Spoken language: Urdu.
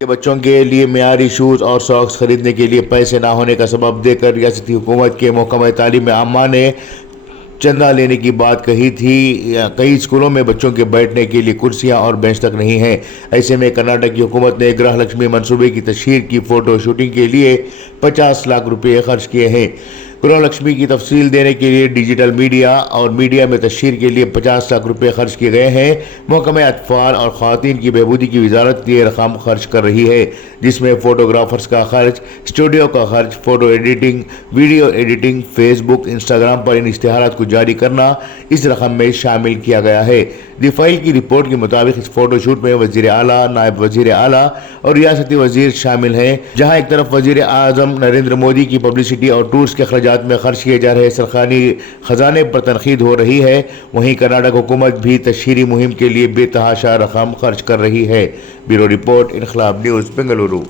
کہ بچوں کے لیے معیاری شوز اور ساکس خریدنے کے لیے پیسے نہ ہونے کا سبب دے کر ریاستی حکومت کے محکمہ تعلیم عامہ نے چندہ لینے کی بات کہی تھی۔ کئی اسکولوں میں بچوں کے بیٹھنے کے لیے کرسیاں اور بینچ تک نہیں ہیں۔ ایسے میں کرناٹک کی حکومت نے گرہ لکشمی منصوبے کی تشہیر کی فوٹو شوٹنگ کے لیے 50 لاکھ روپے خرچ کیے ہیں۔ گرہ لکشمی کی تفصیل دینے کے لیے ڈیجیٹل میڈیا اور میڈیا میں تشہیر کے لیے 50 لاکھ روپے خرچ کیے گئے ہیں۔ محکمہ اطفال اور خواتین کی بہبودی کی وزارت یہ رقم خرچ کر رہی ہے، جس میں فوٹوگرافرز کا خرچ، اسٹوڈیو کا خرچ، photo editing, video editing, Facebook, Instagram پر ان اشتہارات کو جاری کرنا اس رقم میں شامل کیا گیا ہے۔ دی فائل کی رپورٹ کے مطابق اس فوٹو شوٹ میں وزیر اعلیٰ، نائب وزیر اعلیٰ اور ریاستی وزیر شامل ہیں۔ جہاں ایک طرف وزیر اعظم نریندر مودی کی پبلسٹی اور ٹورز کے اخراجات میں خرچ کیے جا رہے سرکاری خزانے پر تنقید ہو رہی ہے، وہیں کرناٹک حکومت بھی تشہیری مہم کے لیے بے تحاشا رقم خرچ کر رہی ہے۔ بیورو رپورٹ، انقلاب نیوز، بنگلورو۔